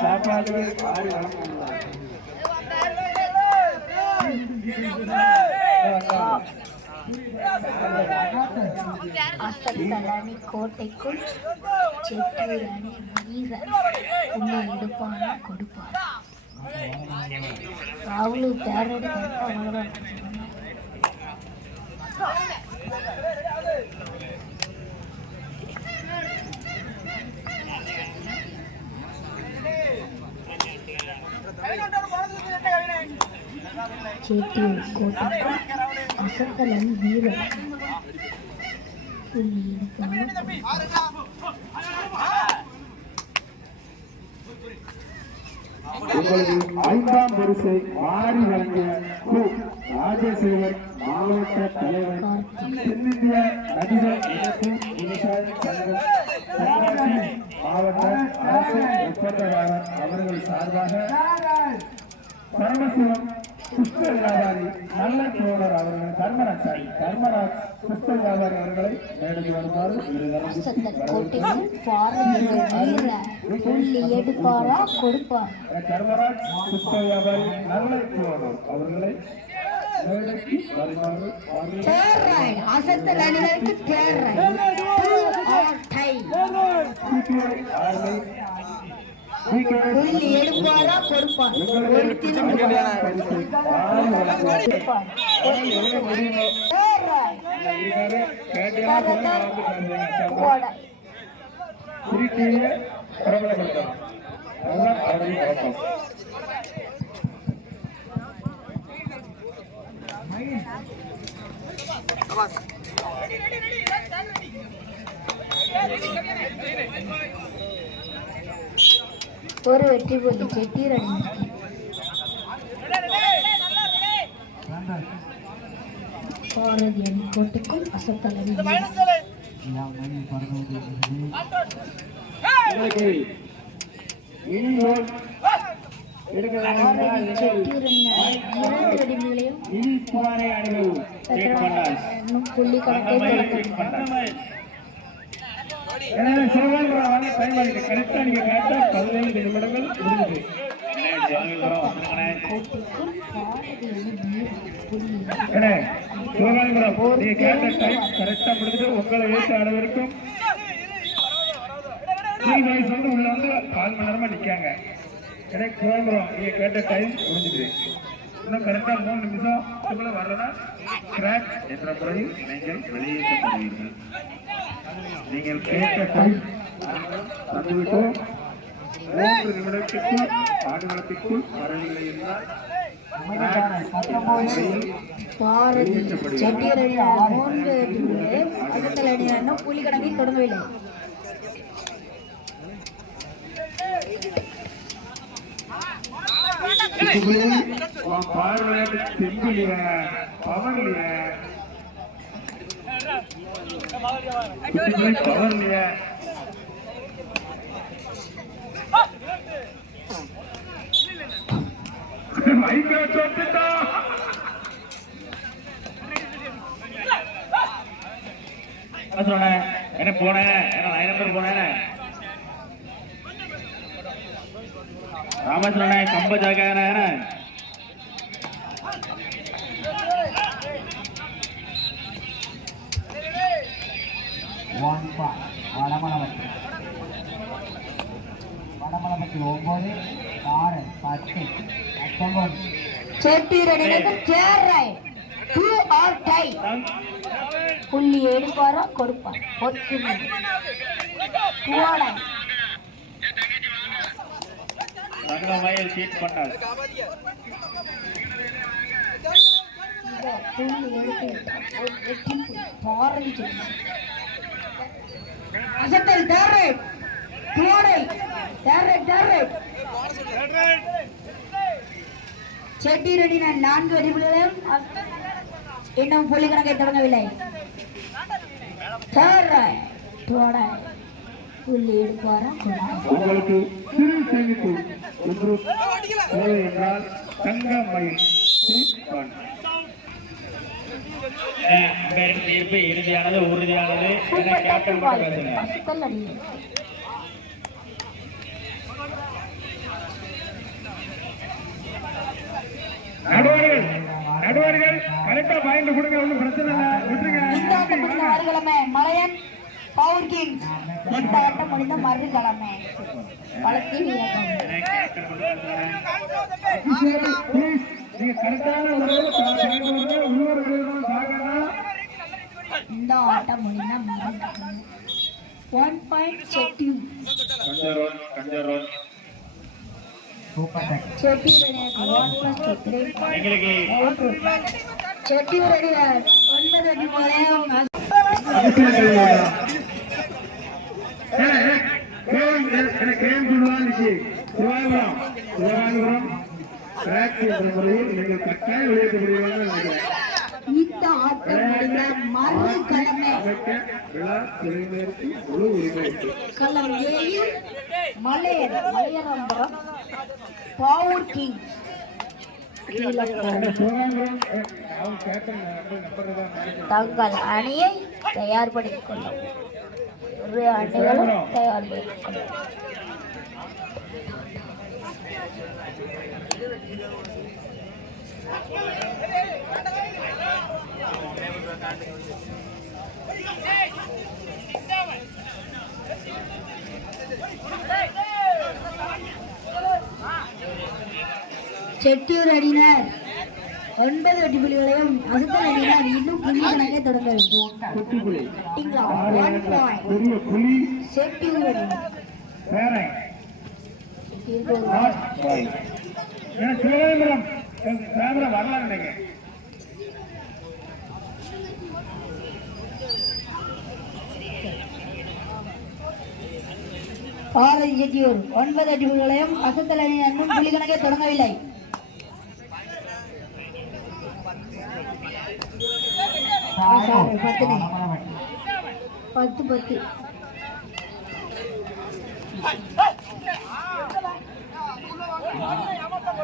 சாப்பாடு ஆடி வளர்ந்து அசத்தலணி கோட்டைக்குள் செட்டியணி உன்னை எடுப்பானா கொடுப்பானா? ராகுலு தேரடி அவ்வளோதான் செட்டியூர் கோட்டைக்குள் அசத்தலணி உங்களுக்கு ஐந்தாம் பரிசை மாறி வழங்கிய கு. ராஜசேகர் மாவட்ட தலைவர் தென்னிந்திய நடிகர் இயக்கம் விவசாய சங்கம் தென்காசி மாவட்ட அரசு ஒப்பந்ததாரர் அவர்கள் சார்பாக பரமசிவம் புஷ்ப வியாபாரி நல்ல தோழர் அவர்கள் தர்மராஜ் தர்மராஜ் புஷ்ப வியாபாரி அவர்களை மேடைக்கு வருமாறு தர்மராஜ் புஷ்ப வியாபாரி நல்ல தோழர் அவர்களை அசத்தல் அணிகளுக்கு தேர்ராய் டை எடுப்பாரா ஒரு அதுதான் அவருடைய நோக்கம் ஒரு வெற்றி புள்ளி செட்டீர் அணிக்கு பாரதி அணி கோட்டைக்குள் அசத்தல் அணி புள்ளி கணக்கை எனவே சிவகாமிபுரம் வாங்க டைம் ஆகிட்டு கரெக்டாக நீங்கள் கரெக்டாக பதினைந்து நிமிடங்கள் முடிஞ்சுது. கோட்டைக்குள் சிவகாமிபுரம் நீங்க கேட்ட டைம் கரெக்டாக முடிஞ்சுட்டு உங்களை ஏற்ற அளவிற்கும் ஸ்கூல் பாய்ஸ் வந்து உள்ள வந்து கால் மணி நேரமா நிக்காங்க. எனக்கு சிவகாமிபுரம் நீங்க கேட்ட டைம் முடிஞ்சுது. இன்னும் கரெக்டா மூணு நிமிஷம் அதுக்குள்ள வரலன்னா கிராக் என்ற முறையில் நீங்கள் வெளியேற்றப்படுவீர்கள்? நீங்கள் கேட்ட டைம் வந்துவிட்டோம் மூன்று நிமிடத்துக்குள் ஆடுகளத்திற்குள் வரவில்லை என்றால் மூன்று வெற்றிகளையும் அசத்தல் அணி இன்னும் புள்ளி கணக்கை தொடங்கவில்லை பார்வையாட்டு தெம்பிலிய பவர்லிய பவர்லிய மைக்கை தொட்டுட்டா என்ன சொன்னேன் என்ன போனேன் என்ன நைன் நம்பர் போனேன் ராமேஸ்வரனே கம்ப ஜாகான வடமலபட்டி வடமலபட்டி ஒன்பது ஆறு பத்து பத்தொன்பது செட்டியர் அணிக்கு டூ ஆர் டை புள்ளி கொடுப்பார் சீட் புள்ளி எடுத்து அசட்டல் ஒரு கோடை புள்ளி. பாரதி செட்டி. ரெடி நான் நான்கு வெடிப்புகளையும் இன்னும் புள்ளி கணக்கை தொடங்கவில்லை தேர்ராய் ஓடை உங்களுக்கு சிறு சேமிப்பு ஒன்று என்றால் தங்க மயில். சீப்பான். அம்பேரின் தீர்ப்பு இறுதியானது உறுதியானது. சூப்பர் கேப்டன் பால் பேசுங்க. நடுவர்கள் நடுவர்கள் கரெக்டா பாயிண்ட் கொடுங்க ஒன்றும் பிரச்சனை இல்லை. விட்டுருங்க. இந்த ஆட்டம் முடிந்த மறுகிழமை மலையன் பவர் கிங்ஸ் இந்த ஆட்டம் முடிந்த மறுகிழமை வளர்த்தி நீங்க கரெக்டான முறையில் பாயிண்ட் கொடுங்க உள்ளூர் வீரர்கள் பார்க்கணும் இந்த ஆட்டம் முடிந்த மறுகிழமை ஒன் பாயிண்ட் செட்டியூ கஞ்சரோன் கஞ்சரோன் சூப்பர் டேக்கிள் செட்டியூர் அணியினர் ஒன் பிளஸ் டூ இந்த ஆட்டம் களம் ஏயில் மலையன் மலையனம்பரம் பவர் கிங்ஸ் தங்கள் அணியை தயார்படுத்திக் கொள்ளவும் இரு அணிகளும் தயார்படுத்திக் கொள்ளவும் செட்டியூர் அணியினர் ஒன்பது வெட்டி புள்ளிகளையும் அசத்தல் அணியினர் இன்னும் புள்ளி கணக்கை புலி செட்டியூர் அணியினர் சிவகேந்திரம் கேமரா வரலாம் நினைக்கிறேன் பாரதி செட்டியூர் ஒன்பது வெட்டி புள்ளிகளையும் அசத்தல் இன்னும் புள்ளி கணக்கை தொடங்கவில்லை. பத்து பத்து இது வரும் காலங்களில் இந்த தவறு நடக்காது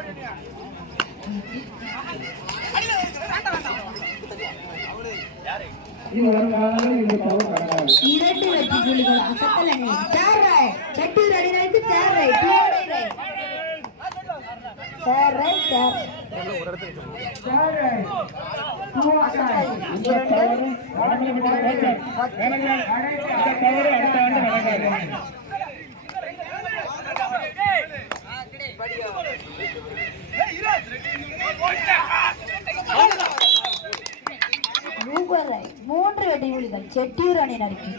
இரண்டு வெற்றி புள்ளிகள் அசத்தல் அணி. தேர் ரைட் அணி அடுத்த ஆண்டு நடக்காது மூவர் ரைட் மூன்று வெட்டி புள்ளிகள் செட்டியூர் அணியினருக்கு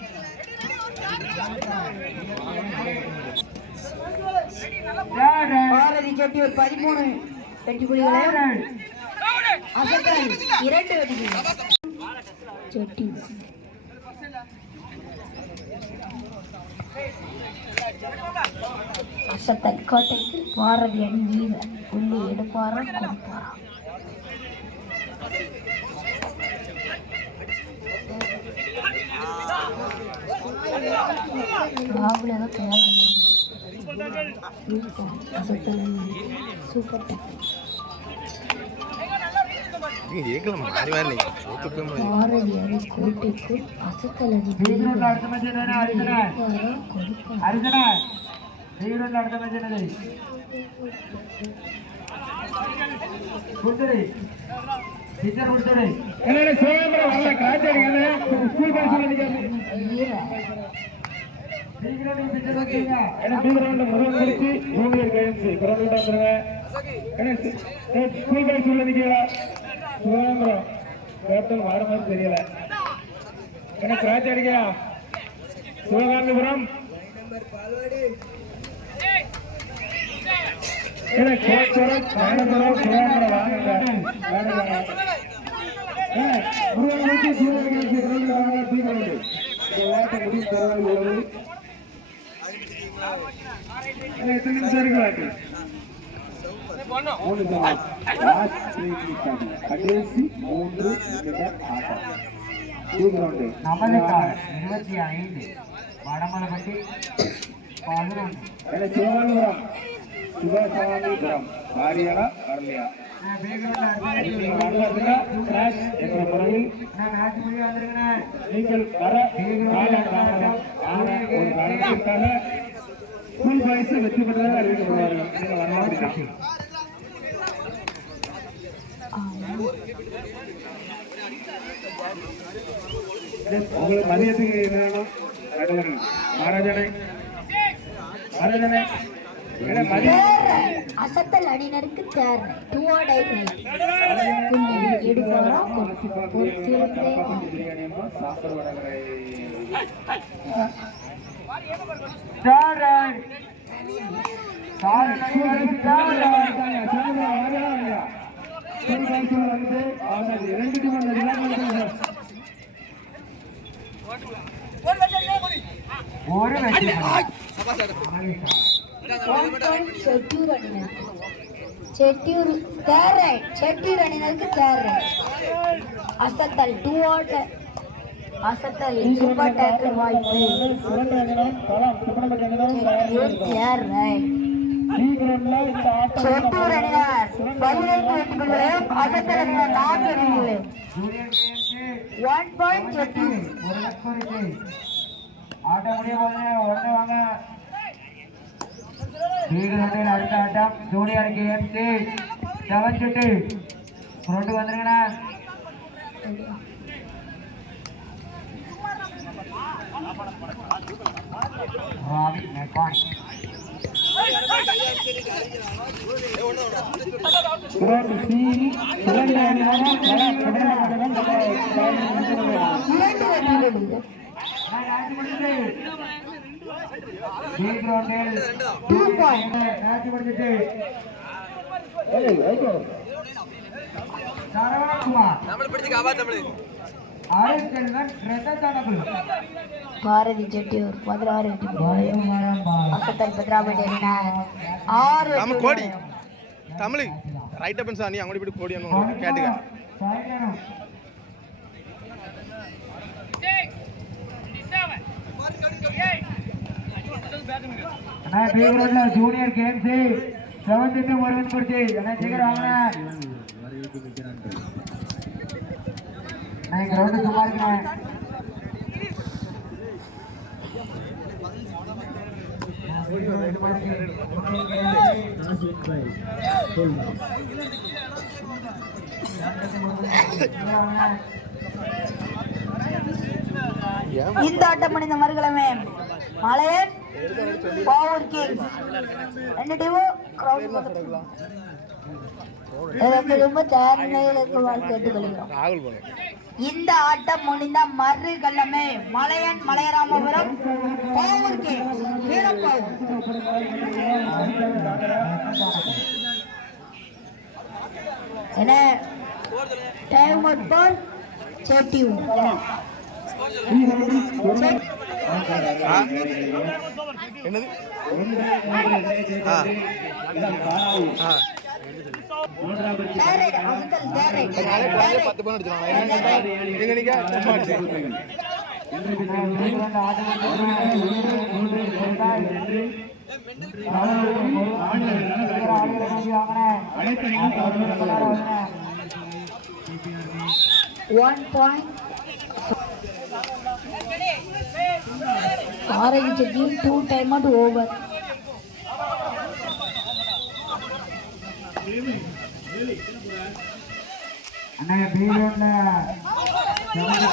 பாரதி செட்டியூர் பதிமூணு வெட்டி புள்ளிகளையும் அசத்தன் இரண்டு வெட்டி புலிகள் செட்டியூர் அசத்தல் கோட்டைக்கு பாரதி அணி வீரர் புள்ளி எடுப்பாரா? கொடுப்பாரா ராகுல் தான் தயார் அசத்தல் சூப்பர் முருகன் குறித்து மூணு பேர் கழிச்சு குரல் விட்டாங்க ஸ்கூல் பேர் சொல்லி நிக்கிறா சிதம்பரம் கேப்டன் வார மாதிரி தெரியல ஏன்னா கிராச் அடிக்கா சிவகாந்திபுரம் கோச்சரம் முடிவு தரவாங்க கடைசி மூன்று நம்மளுக்கான இருபத்தி ஐந்து வடமலைப்பட்டி பதினொன்று திருவள்ளுவரம் சிவசாமிபுரம் நீங்கள் வர வெற்றி பெற்றதாக அறிவிக்கப்படுவார்கள் உங்களுக்கு மதியத்துக்கு வேணும். மகாராஜனை மகாராஜனை அசத்தல் அணியினருக்கு தேர். டூ ஆர் டை எடுக்கலாம் பொறுத்திருந்தே ஒரு செட்டியூர் அணியினருக்கு செட்டியூர் தேர் ரைட் செட்டியூர் அணியினருக்கு தேர் ரைட் அசத்தல் டூ ஆர் அசத்தல் சூப்பர் டேக்கர் வாய்ப்பு தேர் ரைட் செட்டூர் அணியினர் பதினைந்து வெற்றிகளையும் அசத்தல் அணியினர் நான்கு வெற்றிகளையும் junior KMC one point Chettiyur ஒரு லட்சம் இருக்கு ஆட்டம் முடிய போகுது உடனே வாங்க வீடுகளில் அடுத்த ஆட்டம் ஜூனியர் கேஎம்சி செவன் சுட்டு ஃப்ரண்ட் வந்துருங்கண்ணா ராவி மெக்கான் இரண்டு வெற்றிகளில் மேட்ச் தமிழ். செல்வன் ரத்தத்தானகுல் பாரதி செட்டியூர் பதினாறு அசத்தல் பத்ராபேட்டை ஆறு வெற்றிகளையும் தமிழ் ரைட் அப்பன் சாணி அங்கோடி போய் கோடி கேட்டுக்க. ஜூனியர் கேம்ஸ் செவன்த் டு ஒருவன் குடிச்சு அண்ணா சீக்கிரம் வாங்க நான் கிரவுண்ட் சும்மா இருக்கேன் இந்த ஆட்டம் முடிந்த மறுக்கிழமை மலையன் பவர் கிங் ரெண்டு டீமும் கிரௌண்ட் எனக்கு ரொம்ப தேர்மையில் இருக்குமாறு கேட்டுக்கொள்கிறோம். இந்த ஆட்டம் முடிந்த மறுக்கிழமை மலையன் மலையராமபுரம் கிங்ஸ் வீரப்பாவூர் என்ன? டைம் அவுட் பால் என்னது ஆ. ஆ. One point orange team two time out over அண்ணா பீரோட்ல ஜூனியர்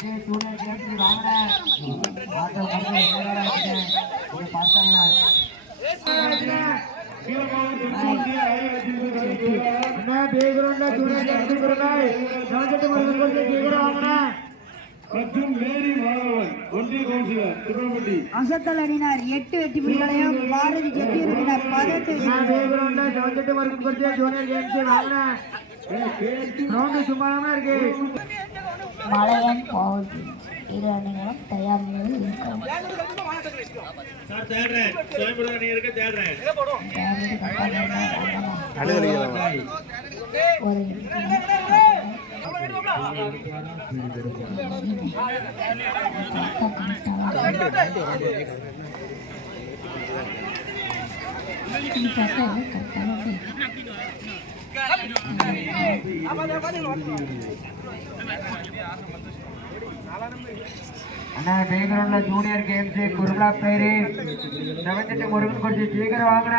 கேம்ஸ் வாங்கின ஆட்டம் முடிஞ்சு பார்த்தாங்க அண்ணா பேக்ரவுண்ட்ல ஜூனியர் கேம்ஸ் பிறந்தாய் நாற்பத்தி மூணு கோடி சீக்கிரம் வாங்கின மற்றும் மேரி மாணவன் ஒன்றிய கவுன்சிலர் திருப்பதி அசத்தல் அணியினர் எட்டு வெற்றி புள்ளிகளையும் பாரதி செட்டியூர் அணியினர் பதினெட்டு வரைக்கும் கொடுத்து ஜூனியர் கேம்ஸ் சும்மாதாம இருக்கு மலையன் கிங்ஸ் இரு அணிகளும் தயார் நிலையில் இருக்கிறோம். ஒரு அண்ணா பேக்ரவுண்ட்ல ஜூனியர் கேம்ஸ் குருலா பேரு செவன்த் டீம் முருகன் குறிச்சி சீக்கிரம் வாங்கின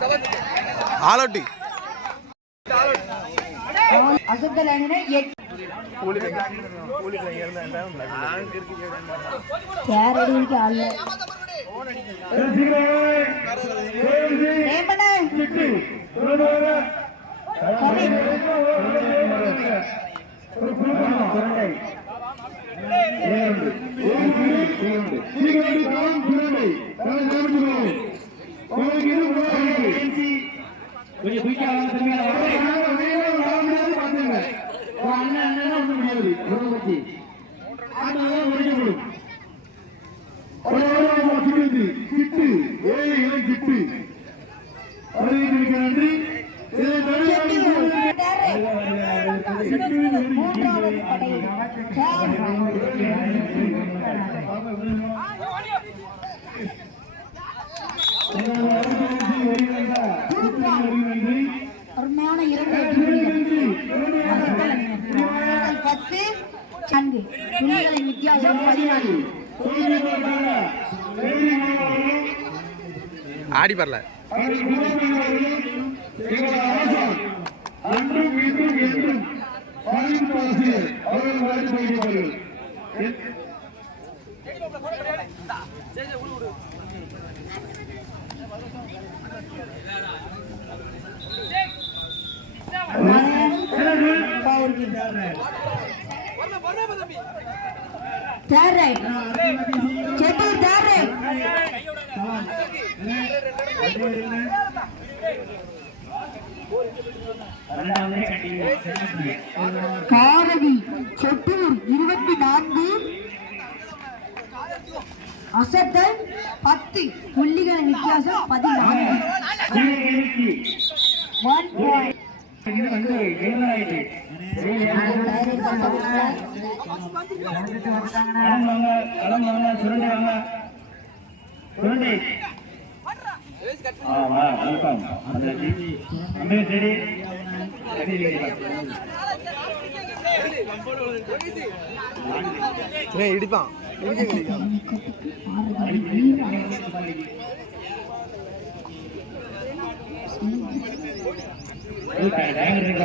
ఆలోటి சீக்கிரம் right, third right. Junior games Gorilla பேரு செவன்த் டீம் முருகன் குறிச்சி வாங்கின Third right. ஆலோட்டி அசத்தல் அணியினர் எட்டு யார் அடிக்கு ஆள் ஏமண்ணா கொஞ்சம் குயிக்கா வாங்க தம்பி மூன்றாவது படையில் அருமையான இரண்டு அசத்தல் அணியினர் பத்து நான்கு புள்ளிகளின் வித்தியாசம் பதினான்கு ஆடி பரல அன்றும் இன்றும் என்றும் பணிந்து ஆசிரியர் அவர்கள் வாழ்த்து third right right. Chettu, third right. காரவி செட்டூர் இருபத்தி நான்கு அசத்தல் பத்து புள்ளிகளின் வித்தியாசம் பதினான்கு ஒன் பாயிண்ட் இது வந்து ஏழாயிரத்தி களம் வாங்க களம் வாங்க சுரண்டை வாங்க சுரண்டை ஆமா வெல்கம் அந்த இடிப்பான் இடிக்க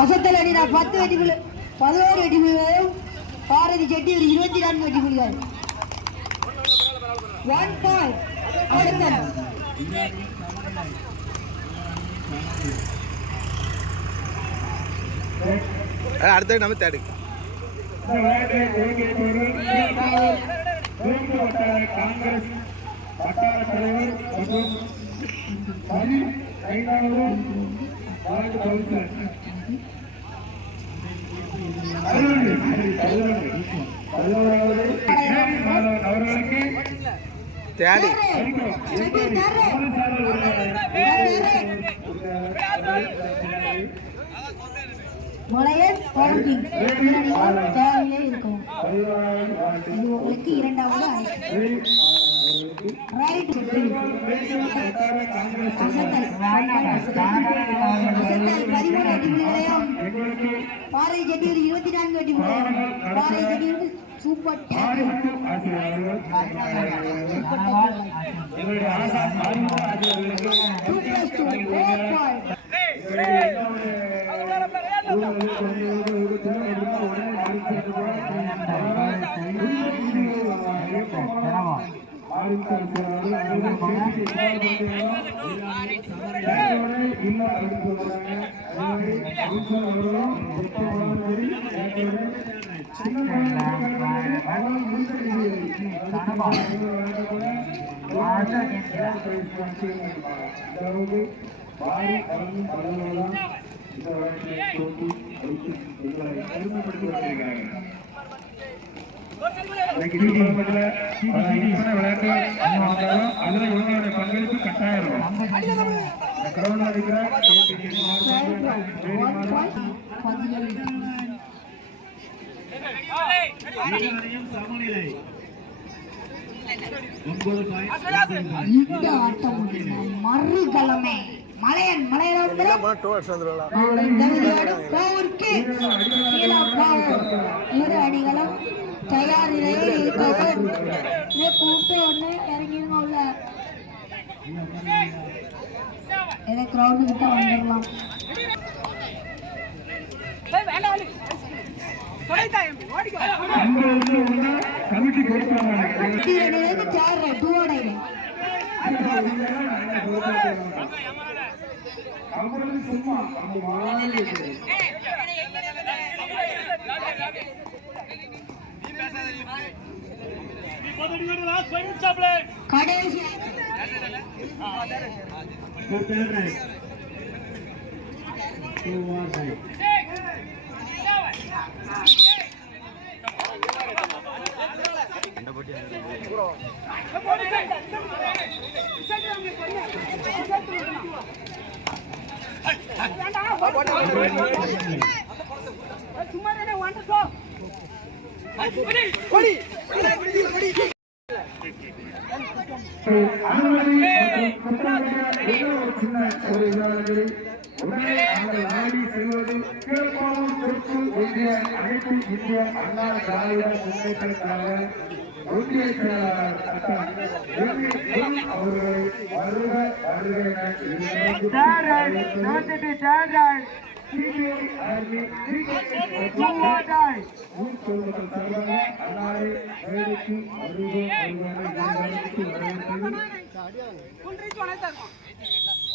அசத்தல் அணினா பத்து வெட்டி புள்ளி பதினோரு வெட்டி புள்ளிகளும் பாரதி செட்டி ஒரு இருபத்தி நான்கு வெட்டி புள்ளிகள் ஒன் பாயிண்ட் அசத்தல் அடுத்த நம்ம தேடு. காங்கிரஸ் வட்டார தலைவர் மற்றும் பதி ஐந்தாவது வார்டு கவுன்சிலர் அவர்களுக்கு தேடி இருக்கும் இது உங்களுக்கு இரண்டாவது ரைட் செட்டி அசத்தல் இருபத்தி நான்கு சூப்பர் ஆரிமுத்து ஆசிரியர் அவர்கள் எங்களுடைய ஆசான் ஆரிமுத்து ஆசிரியர் அவர்களுக்கு two plus two four point அதுல இவங்களுடைய பங்களிப்பு கட்டாயம் இருக்கும் இந்த கிரௌண்ட்ல இருக்கிற ஒன் பாயிண்ட் பதினேழு இந்த ஆட்டம் மறுகலமே மலையன் கோவிற்கு இரு அணிகளும் தயார் நிலையில் இருக்கவும் இதை கூப்பிட்டு ஒன்று இறங்கிடுங்க உள்ள இதை. கிரௌண்டு கிட்ட வந்துடலாம் வந்து ஒண்ணு கமிட்டி கொடுப்பாங்க அணிகளுக்கு சேர் டூ சும்மா அவங்க ஒரு சின்ன ஒரு உடனே நாங்கள் நாடி செல்வது ஒன்றிய அனைத்து இந்திய அண்ணா திராவிட முன்னேற்ற கழக ஒன்றிய செயலாளர் அவர்களை வருக வருக வரவேற்று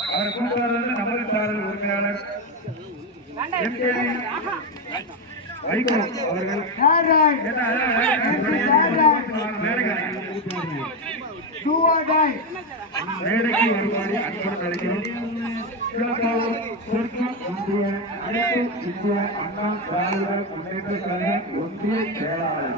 அவரை கூப்பிடுறது நமது சாரல் உரிமையாளர். வைகோ அவர்கள். மேடைக்கு வருமாறு அன்புடன் அழைக்கிறோம். தெற்கு ஒன்றிய அனைத்து இந்திய அண்ணா திராவிட முன்னேற்ற கழக ஒன்றிய செயலாளர்.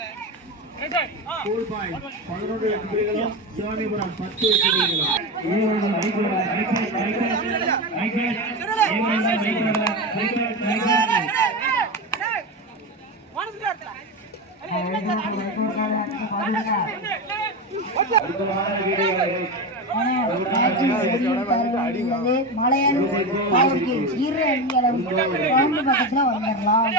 பதவி மலையன் இரு அணிகளும் பக்கத்துல வந்துடலாம்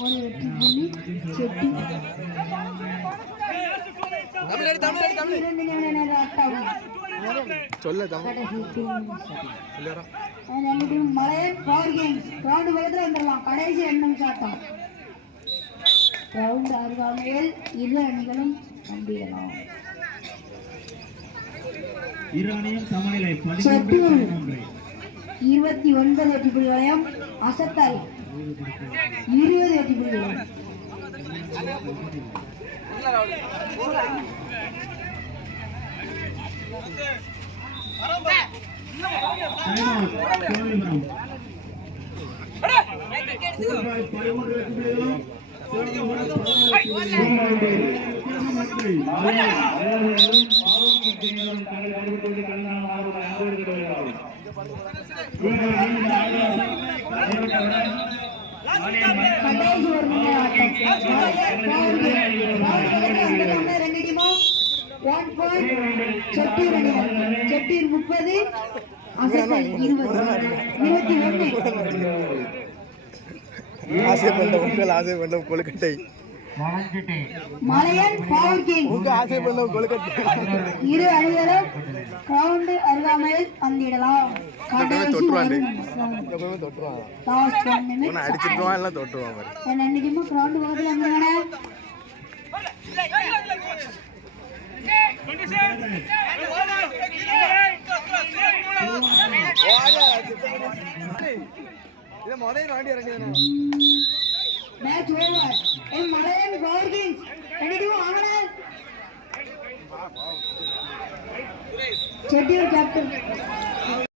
ஒரு வெற்றி புள்ளி செட்டி சொல்ல மலையன் பவர் கேம்ஸ் வந்துடலாம் கடைசி ரெண்டு நிமிஷம் ஆட்டம் கிரவுண்ட் அருகாமையில் இரு அணிகளும் நம்பிடலாம் இரு அணியும் சமநிலை பதினொன்று இருபத்தி ஒன்பது எட்டு புள்ளி வளையம் அசத்தல் இருபது வெற்றி புள்ளி வளையம் ஒரு மணி முப்பது ஆசை பண்ண உங்கள் ஆசை ஆசைப்பட்ட கொழுக்கட்டை. மலையன் பவர் கிங் இரு அணிகளும் கிரவுண்ட் அருகாமையில் பந்திடலாம். டீமும் கிரவுண்ட் பக்கத்தில் வந்துருங்கண்ணே இதை முதல்ல வாண்டி இறங்கிதானே மேட்ச் ஓவர் என் மலையன் ரெண்டு டீமும் வாங்கின செட்டியூர் கேப்டன்